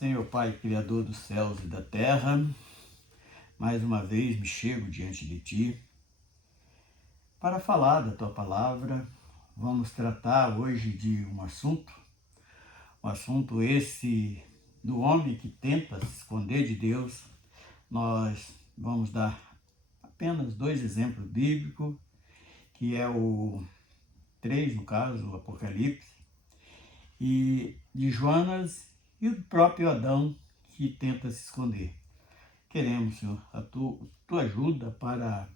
Senhor Pai, Criador dos céus e da terra, mais uma vez me chego diante de Ti para falar da Tua palavra. Vamos tratar hoje de um assunto esse do homem que tenta se esconder de Deus. Nós vamos dar apenas 2 exemplos bíblicos, que é o 3, no caso, o Apocalipse, e de Jonas e o próprio Adão que tenta se esconder. Queremos, Senhor, a tua ajuda para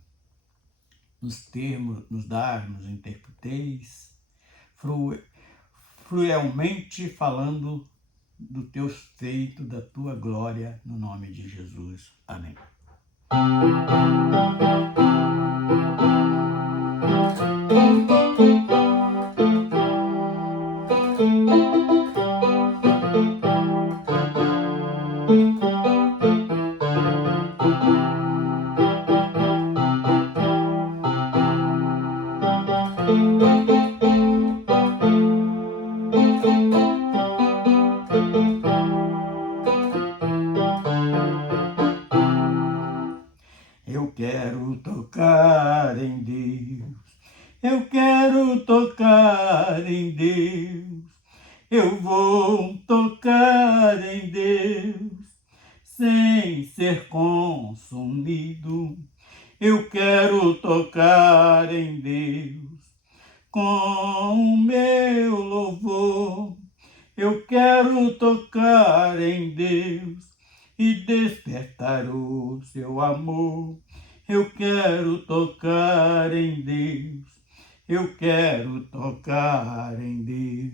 nos darmos interpreteis, fluidamente falando do teu feito, da tua glória, no nome de Jesus. Amém. Eu quero tocar em Deus, eu quero tocar em Deus, eu vou tocar em Deus, sem ser consumido. Eu quero tocar em Deus, com o meu louvor. Eu quero tocar em Deus e despertar o seu amor. Eu quero tocar em Deus, eu quero tocar em Deus.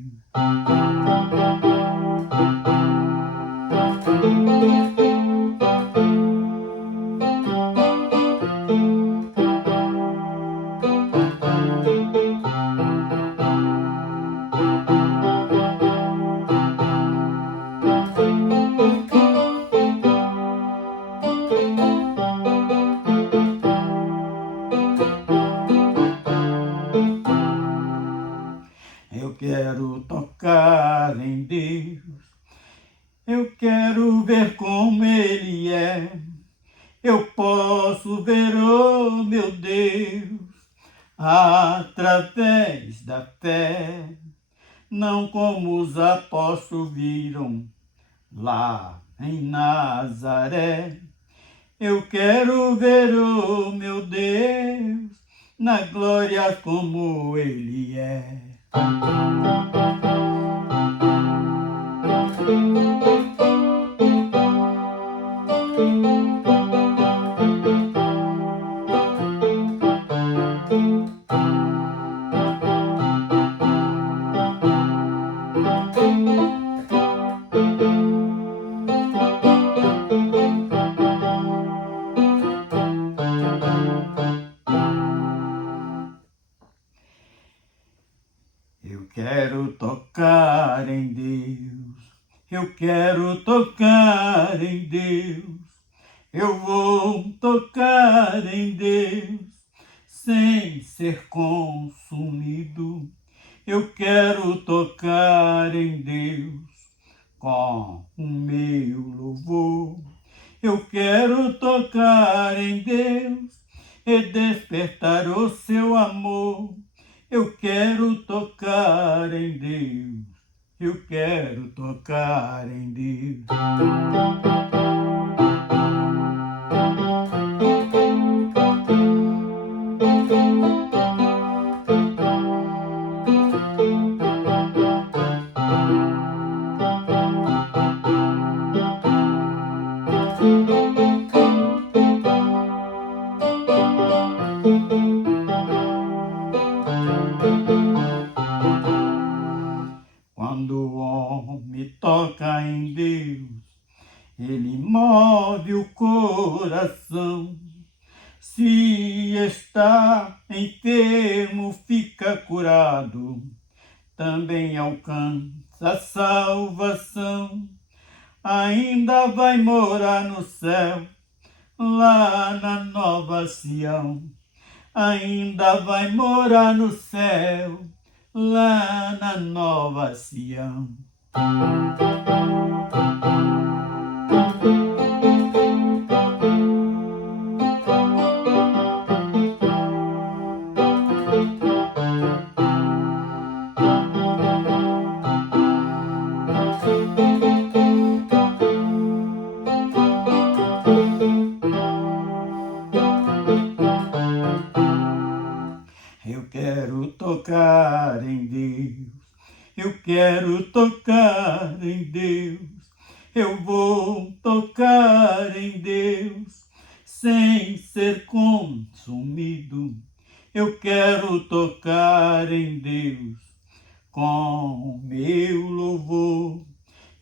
Eu quero tocar em Deus, eu quero ver como Ele é. Eu posso ver, oh meu Deus, através da fé, não como os apóstolos viram lá em Nazaré. Eu quero ver, oh meu Deus, na glória como Ele é. Eu quero tocar em Deus, eu quero tocar em Deus, eu vou tocar em Deus, sem ser consumido. Eu quero tocar em Deus, com o meu louvor. Eu quero tocar em Deus e despertar o seu amor. Eu quero tocar em Deus, eu quero tocar em Deus. Quando o homem toca em Deus, ele move o coração. Se está enfermo, fica curado, também alcança a salvação. Ainda vai morar no céu, lá na Nova Sião. Ainda vai morar no céu, lá na Nova Sião. Eu quero tocar em Deus, eu quero tocar em Deus, eu vou tocar em Deus, sem ser consumido. Eu quero tocar em Deus, com meu louvor.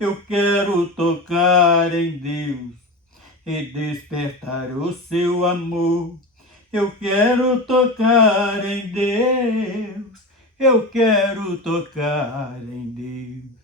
Eu quero tocar em Deus e despertar o seu amor. Eu quero tocar em Deus, eu quero tocar em Deus.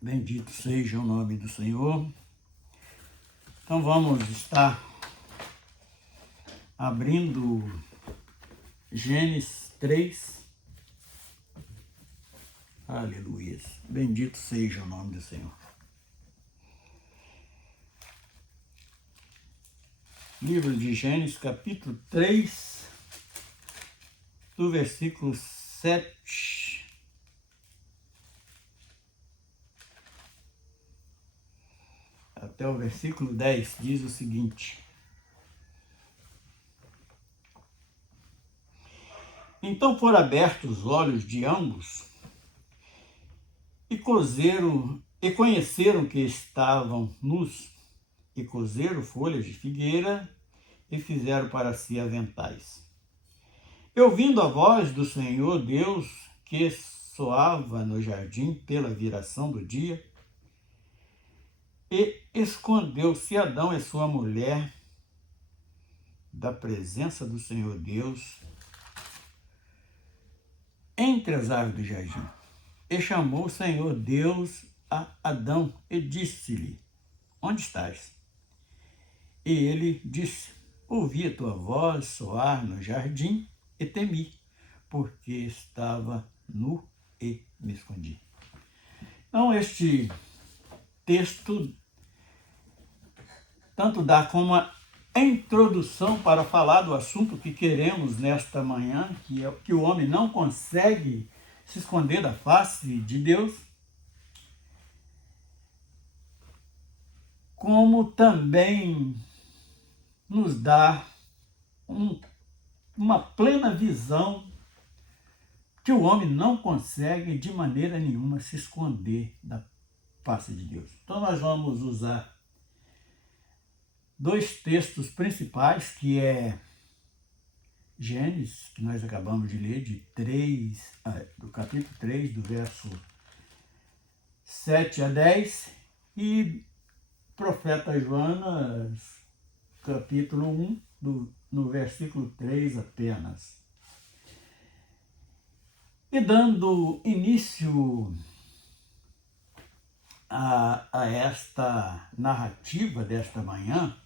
Bendito seja o nome do Senhor. Então vamos estar abrindo Gênesis 3. Aleluia. Bendito seja o nome do Senhor. Livro de Gênesis, capítulo 3, do versículo 7 até o versículo 10, diz o seguinte: Então foram abertos os olhos de ambos e conheceram que estavam nus, e cozeram folhas de figueira e fizeram para si aventais. E ouvindo a voz do Senhor Deus, que soava no jardim pela viração do dia, e escondeu-se Adão e sua mulher da presença do Senhor Deus entre as árvores do jardim. E chamou o Senhor Deus a Adão e disse-lhe: Onde estás? E ele disse: Ouvi a tua voz soar no jardim e temi, porque estava nu e me escondi. Então, este texto tanto dá como uma introdução para falar do assunto que queremos nesta manhã, que é que o homem não consegue se esconder da face de Deus, como também nos dá uma plena visão que o homem não consegue de maneira nenhuma se esconder da face de Deus. Então nós vamos usar dois textos principais, que é Gênesis, que nós acabamos de ler, do capítulo 3, do verso 7 a 10, e profeta Jonas, capítulo 1, no versículo 3 apenas. E dando início a esta narrativa desta manhã,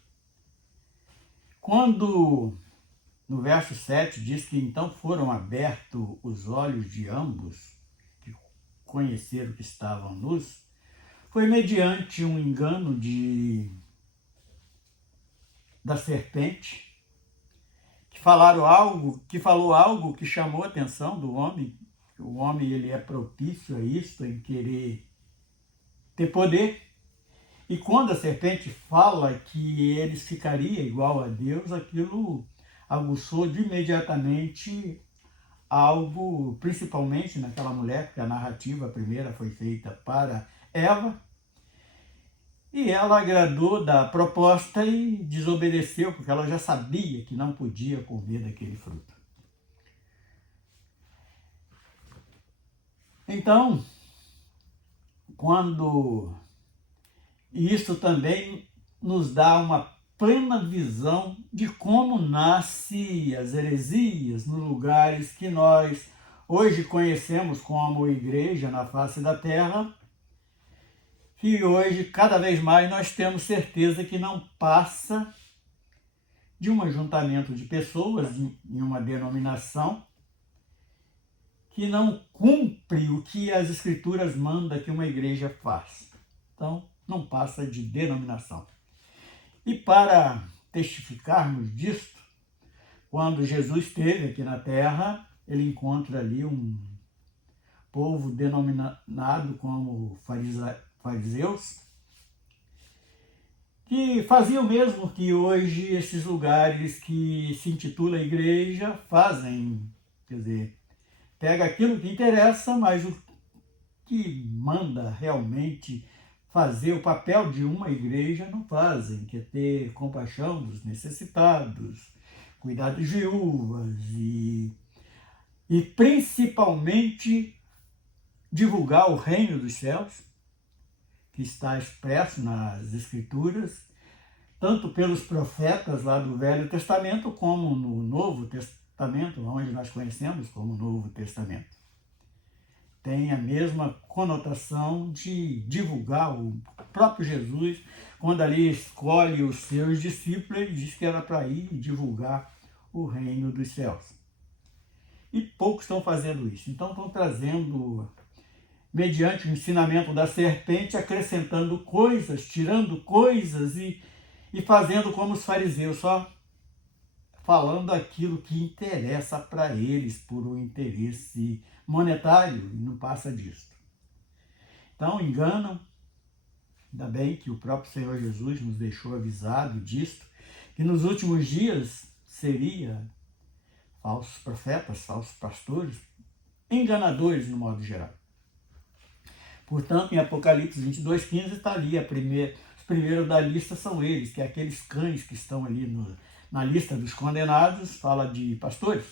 quando no verso 7 diz que então foram abertos os olhos de ambos, que conheceram que estavam nus, foi mediante um engano da serpente, que falou algo que chamou a atenção do homem. O homem, ele é propício a isso, em querer ter poder. E quando a serpente fala que eles ficariam igual a Deus, aquilo aguçou de imediatamente algo, principalmente naquela mulher, porque a narrativa primeira foi feita para Eva, e ela agradou da proposta e desobedeceu, porque ela já sabia que não podia comer daquele fruto. Então, quando isso também nos dá uma plena visão de como nascem as heresias nos lugares que nós hoje conhecemos como igreja na face da terra, que hoje, cada vez mais, nós temos certeza que não passa de um ajuntamento de pessoas em uma denominação que não cumpre o que as Escrituras mandam que uma igreja faça. Então, não passa de denominação. E para testificarmos disto, quando Jesus esteve aqui na terra, ele encontra ali um povo denominado como fariseus, que faziam o mesmo que hoje esses lugares que se intitula igreja fazem. Quer dizer, pega aquilo que interessa, mas o que manda realmente fazer o papel de uma igreja não fazem, que é ter compaixão dos necessitados, cuidar das viúvas e principalmente divulgar o reino dos céus, que está expresso nas Escrituras, tanto pelos profetas lá do Velho Testamento, como no Novo Testamento, onde nós conhecemos como Novo Testamento. Tem a mesma conotação de divulgar o próprio Jesus, quando ali escolhe os seus discípulos, ele diz que era para ir divulgar o reino dos céus. E poucos estão fazendo isso. Então estão trazendo, mediante o ensinamento da serpente, acrescentando coisas, tirando coisas e fazendo como os fariseus, só falando aquilo que interessa para eles, por um interesse monetário, e não passa disso. Então enganam, ainda bem que o próprio Senhor Jesus nos deixou avisado disto, que nos últimos dias seria falsos profetas, falsos pastores, enganadores no modo geral. Portanto, em Apocalipse 22:15 está ali, os primeiros da lista são eles, que é aqueles cães que estão ali na lista dos condenados, fala de pastores,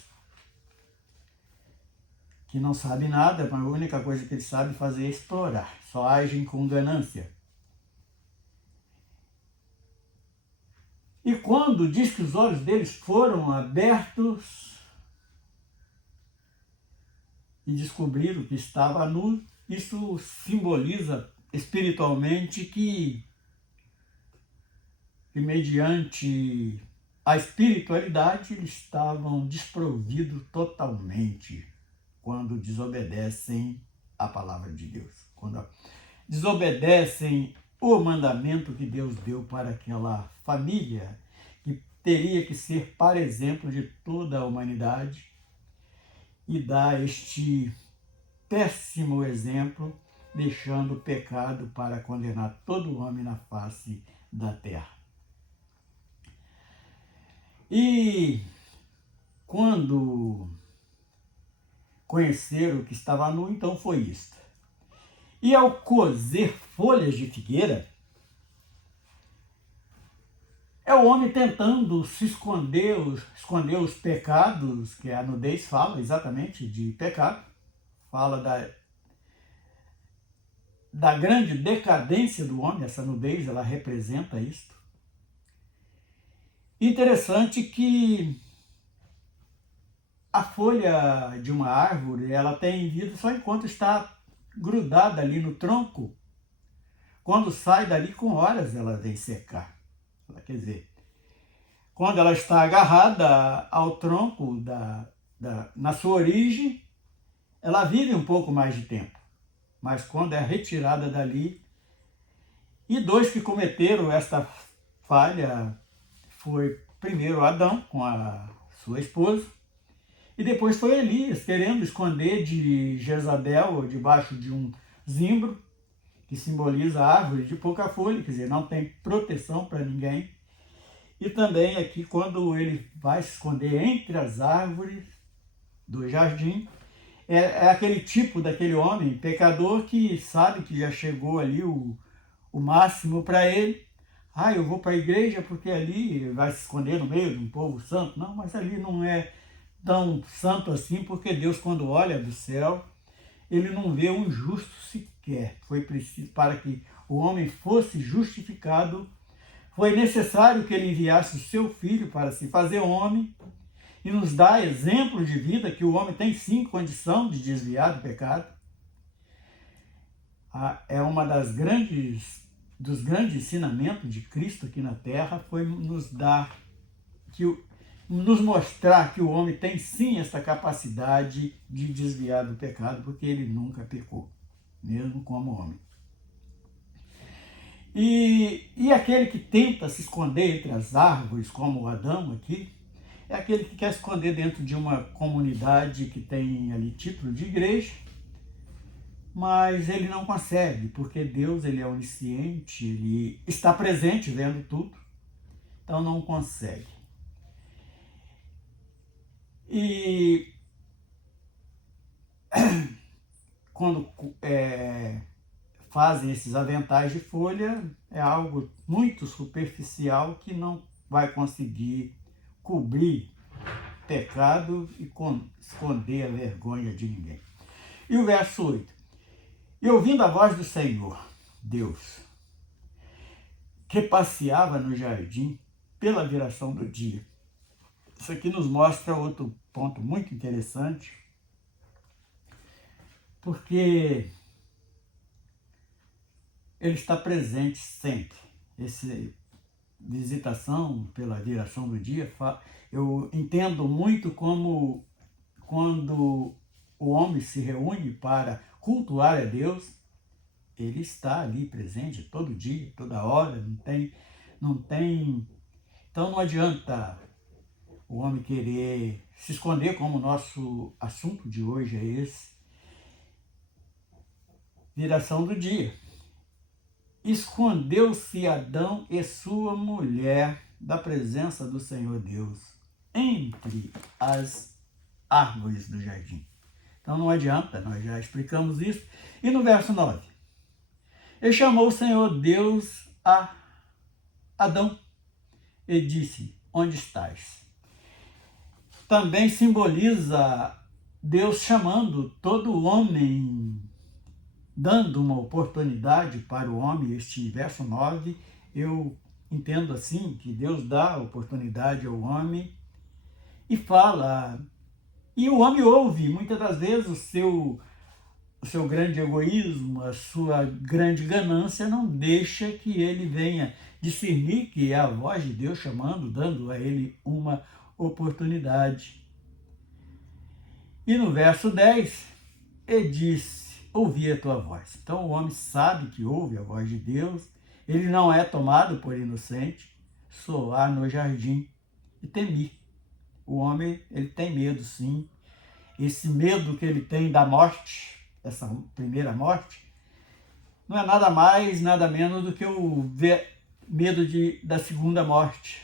que não sabem nada, mas a única coisa que eles sabem fazer é explorar, só agem com ganância. E quando diz que os olhos deles foram abertos e descobriram que estava nu, isso simboliza espiritualmente que mediante a espiritualidade eles estavam desprovidos totalmente quando desobedecem a palavra de Deus, quando desobedecem o mandamento que Deus deu para aquela família, que teria que ser para exemplo de toda a humanidade, e dá este péssimo exemplo, deixando o pecado para condenar todo homem na face da terra. E quando conheceram que estava nu, então foi isto. E ao coser folhas de figueira, é o homem tentando se esconder os pecados, que a nudez fala exatamente de pecado, fala da grande decadência do homem, essa nudez, ela representa isto. Interessante que a folha de uma árvore, ela tem vida só enquanto está grudada ali no tronco. Quando sai dali, com horas ela vem secar. Quer dizer, quando ela está agarrada ao tronco na sua origem, ela vive um pouco mais de tempo. Mas quando é retirada dali, e dois que cometeram esta falha foi primeiro Adão com a sua esposa, e depois foi Elias, querendo esconder de Jezabel debaixo de um zimbro, que simboliza a árvore de pouca folha, quer dizer, não tem proteção para ninguém. E também aqui, quando ele vai se esconder entre as árvores do jardim, é aquele tipo daquele homem pecador que sabe que já chegou ali o máximo para ele. Eu vou para a igreja porque ali vai se esconder no meio de um povo santo. Não, mas ali não é tão santo assim, porque Deus, quando olha do céu, ele não vê um justo sequer. Foi preciso, para que o homem fosse justificado, foi necessário que ele enviasse o seu filho para se fazer homem e nos dá exemplo de vida que o homem tem sim condição de desviar do pecado. É uma dos grandes ensinamentos de Cristo aqui na Terra, foi nos mostrar que o homem tem sim essa capacidade de desviar do pecado, porque ele nunca pecou, mesmo como homem. E aquele que tenta se esconder entre as árvores, como Adão aqui, é aquele que quer esconder dentro de uma comunidade que tem ali título de igreja, mas ele não consegue, porque Deus ele é onisciente, ele está presente vendo tudo, então não consegue. E quando fazem esses aventais de folha, é algo muito superficial que não vai conseguir cobrir pecado e esconder a vergonha de ninguém. E o verso 8. E ouvindo a voz do Senhor, Deus, que passeava no jardim pela viração do dia. Isso aqui nos mostra outro ponto muito interessante, porque ele está presente sempre. Essa visitação pela viração do dia, eu entendo muito como quando o homem se reúne para cultuar a Deus, ele está ali presente todo dia, toda hora, não tem. Então não adianta o homem querer se esconder, como o nosso assunto de hoje é esse. Viração do dia. Escondeu-se Adão e sua mulher da presença do Senhor Deus entre as árvores do jardim. Então não adianta, nós já explicamos isso. E no verso 9. E chamou o Senhor Deus a Adão e disse, onde estás? Também simboliza Deus chamando todo homem, dando uma oportunidade para o homem. Este verso 9, eu entendo assim, que Deus dá oportunidade ao homem e fala. E o homem ouve, muitas das vezes, o seu grande egoísmo, a sua grande ganância não deixa que ele venha discernir que é a voz de Deus chamando, dando a ele uma oportunidade. E no verso 10, ele disse, ouvi a tua voz. Então o homem sabe que ouve a voz de Deus, ele não é tomado por inocente, soar no jardim e temir. O homem, ele tem medo sim, esse medo que ele tem da morte, essa primeira morte, não é nada mais, nada menos do que o medo da segunda morte,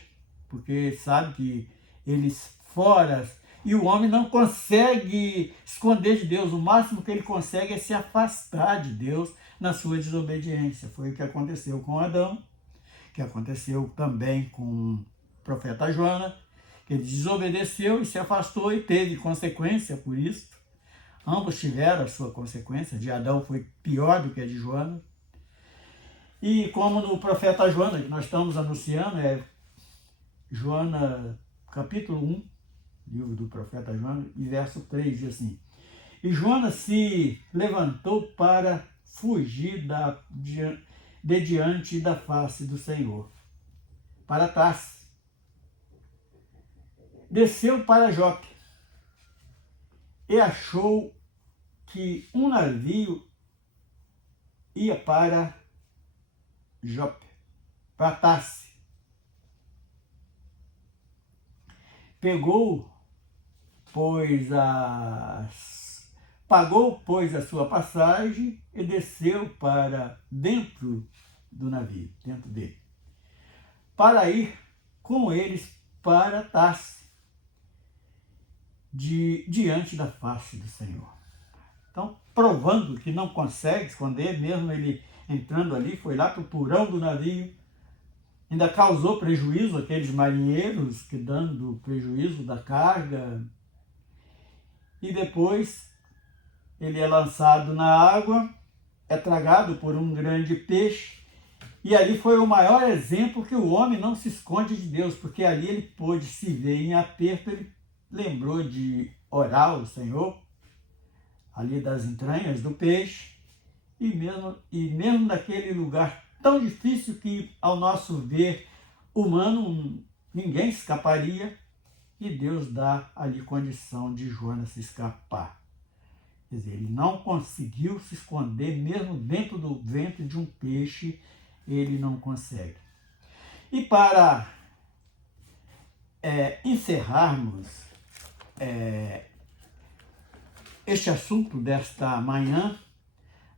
porque sabe que eles fora, e o homem não consegue esconder de Deus, o máximo que ele consegue é se afastar de Deus na sua desobediência. Foi o que aconteceu com Adão, que aconteceu também com o profeta Jonas, que ele desobedeceu e se afastou e teve consequência por isso. Ambos tiveram a sua consequência, de Adão foi pior do que a de Jonas. E como no profeta Jonas, que nós estamos anunciando, é Jonas capítulo 1, livro do profeta Jonas, e verso 3 diz assim, e Jonas se levantou para fugir de diante da face do Senhor, para Tarsis. Desceu para Jope e achou que um navio ia para Jope, para Tarsis. Pagou, pois, a sua passagem e desceu para dentro do navio, dentro dele, para ir com eles para Tarsis, diante da face do Senhor. Então, provando que não consegue esconder, mesmo ele entrando ali, foi lá para o porão do navio, ainda causou prejuízo àqueles marinheiros, que dando prejuízo da carga, e depois ele é lançado na água, é tragado por um grande peixe, e ali foi o maior exemplo que o homem não se esconde de Deus, porque ali ele pôde se ver em aperto, ele lembrou de orar ao Senhor, ali das entranhas do peixe, e mesmo naquele lugar tão difícil que, ao nosso ver humano, ninguém escaparia, e Deus dá ali condição de Jonas se escapar. Quer dizer, ele não conseguiu se esconder, mesmo dentro do ventre de um peixe, ele não consegue. E para encerrarmos este assunto desta manhã,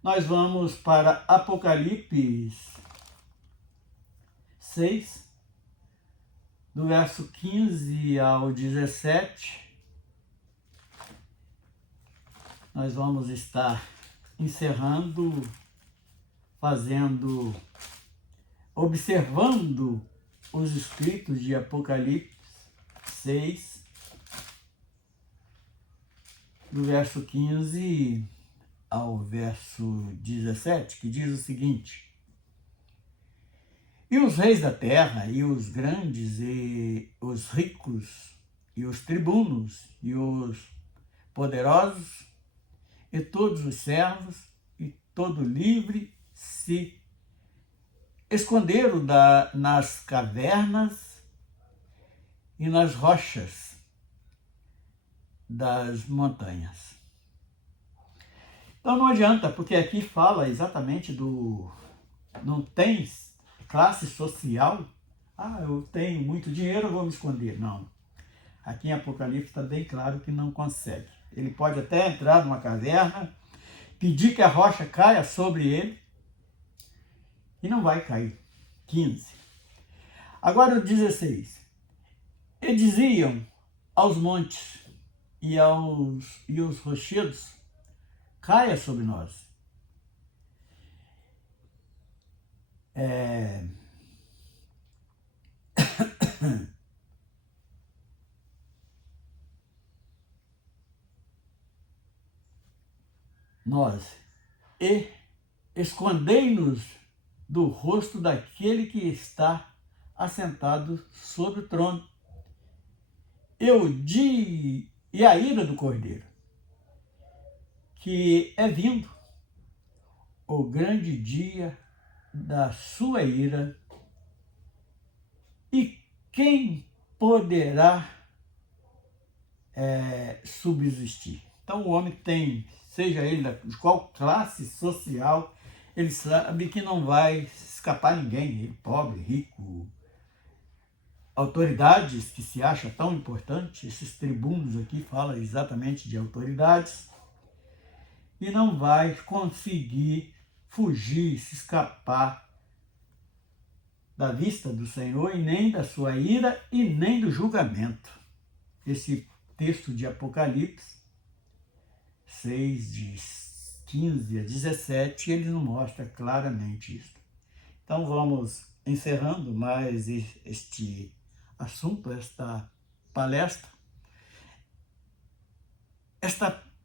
nós vamos para Apocalipse 6, do verso 15 ao 17. Nós vamos estar encerrando, observando os escritos de Apocalipse 6, do verso 15 ao verso 17, que diz o seguinte: E os reis da terra, e os grandes, e os ricos, e os tribunos, e os poderosos, e todos os servos, e todo livre, se esconderam nas cavernas e nas rochas das montanhas. Então não adianta, porque aqui fala exatamente não tem classe social. Eu tenho muito dinheiro, eu vou me esconder. Não. Aqui em Apocalipse está bem claro que não consegue. Ele pode até entrar numa caverna, pedir que a rocha caia sobre ele, e não vai cair. 15. Agora o 16. E diziam aos montes e aos rochedos: caia sobre nós. E escondei-nos do rosto daquele que está assentado sobre o trono, e a ira do Cordeiro, que é vindo, o grande dia da sua ira, e quem poderá subsistir? Então o homem tem, seja ele de qual classe social, ele sabe que não vai escapar ninguém, ele pobre, rico, autoridades que se acha tão importante, esses tribunos aqui falam exatamente de autoridades, e não vai conseguir fugir, se escapar da vista do Senhor, e nem da sua ira, e nem do julgamento. Esse texto de Apocalipse 6, de 15 a 17, ele nos mostra claramente isso. Então vamos encerrando mais este assunto, esta palestra,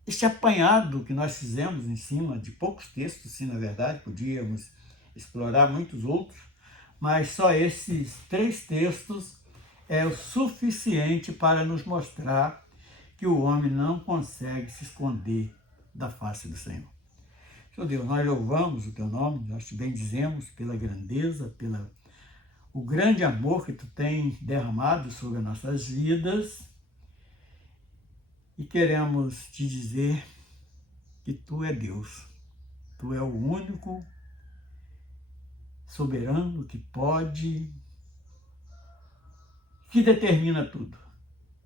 este apanhado que nós fizemos em cima de poucos textos, sim, na verdade, podíamos explorar muitos outros, mas só esses 3 textos é o suficiente para nos mostrar que o homem não consegue se esconder da face do Senhor. Senhor Deus, nós louvamos o Teu nome, nós Te bendizemos pela grandeza, o grande amor que Tu tem derramado sobre as nossas vidas, e queremos Te dizer que Tu é Deus, Tu é o único soberano que pode, que determina tudo.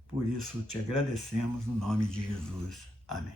Por isso Te agradecemos no nome de Jesus. Amém.